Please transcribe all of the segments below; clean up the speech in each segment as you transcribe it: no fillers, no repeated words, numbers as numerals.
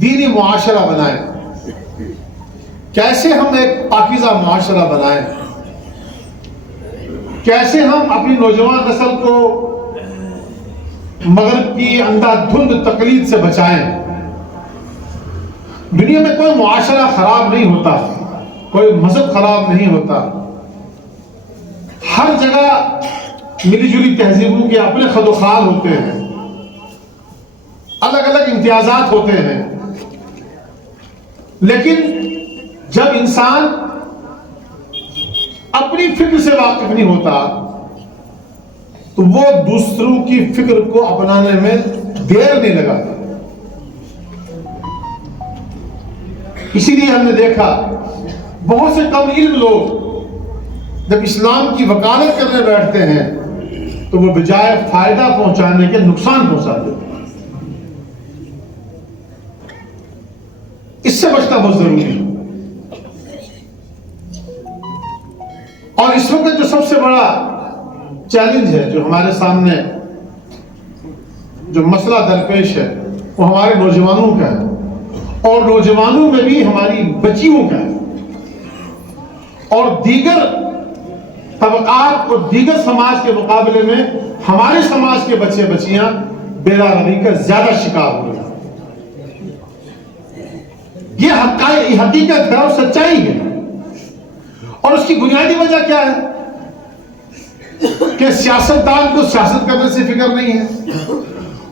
دینی معاشرہ بنائیں، کیسے ہم ایک پاکیزہ معاشرہ بنائیں، کیسے ہم اپنی نوجوان نسل کو مغرب کی اندھا دھند تقلید سے بچائیں۔ دنیا میں کوئی معاشرہ خراب نہیں ہوتا، کوئی مذہب خراب نہیں ہوتا، ہر جگہ ملی جلی تہذیبوں کے اپنے خد و خال ہوتے ہیں، الگ الگ امتیازات ہوتے ہیں، لیکن جب انسان اپنی فکر سے واقف نہیں ہوتا تو وہ دوسروں کی فکر کو اپنانے میں دیر نہیں لگاتا۔ اسی لیے ہم نے دیکھا بہت سے کم علم لوگ جب اسلام کی وکالت کرنے بیٹھتے ہیں تو وہ بجائے فائدہ پہنچانے کے نقصان پہنچاتے ہیں۔ اس سے بچنا بہت ضروری ہے۔ اور اس وقت جو سب سے بڑا چیلنج ہے جو ہمارے سامنے جو مسئلہ درپیش ہے وہ ہمارے نوجوانوں کا ہے، اور نوجوانوں میں بھی ہماری بچیوں کا ہے، اور دیگر طبقات اور دیگر سماج کے مقابلے میں ہمارے سماج کے بچے بچیاں بےراغبی کا زیادہ شکار ہو رہے ہیں۔ یہ حقیقت ہے اور سچائی ہے، اور اس کی بنیادی وجہ کیا ہے کہ سیاستدان کو سیاست کرنے سے فکر نہیں ہے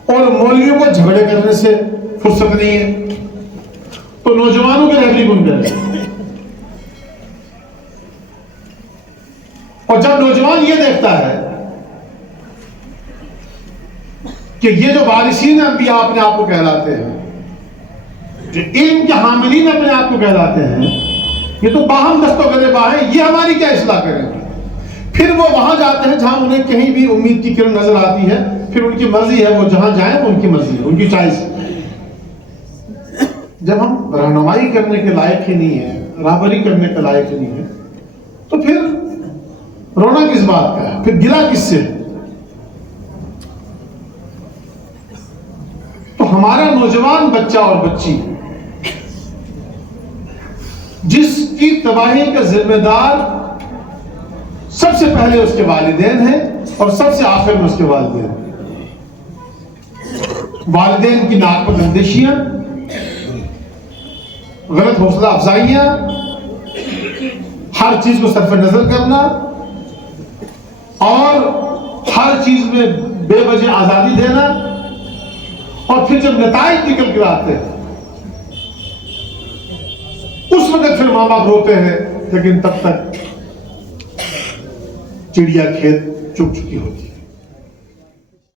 اور مولویوں کو جھگڑے کرنے سے فرصت نہیں ہے، تو نوجوانوں کے رہبری کون کرے؟ اور جب نوجوان یہ دیکھتا ہے کہ یہ جو وارثین انبیاء اپنے آپ کو کہلاتے ہیں، جو علم کے حاملین اپنے آپ کو کہلاتے ہیں، یہ تو باہم دست و گریباں ہیں، یہ ہماری کیا اصلاح کریں گے؟ پھر وہ وہاں جاتے ہیں جہاں انہیں کہیں بھی امید کی کرن نظر آتی ہے، پھر ان کی مرضی ہے، وہ جہاں جائیں وہ ان کی مرضی ہے، ان کی چوائس ہے۔ جب ہم رہنمائی کرنے کے لائق ہی نہیں ہیں، رہبری کرنے کے لائق ہی نہیں ہیں، تو پھر رونا کس بات کا ہے؟ پھر گلا کس سے؟ تو ہمارا نوجوان بچہ اور بچی جس کی تباہی کا ذمہ دار سب سے پہلے اس کے والدین ہیں اور سب سے آخر میں اس کے والدین ہیں۔ والدین کی ناقص اندیشیاں، غلط حوصلہ افزائیاں، ہر چیز کو صرف نظر کرنا اور ہر چیز میں بے وجہ آزادی دینا، اور پھر جب نتائج نکل کر آتے ہیں اس وقت پھر ماں باپ روتے ہیں، لیکن تب تک چڑیا کھیت چگ چکی ہوتی ہے۔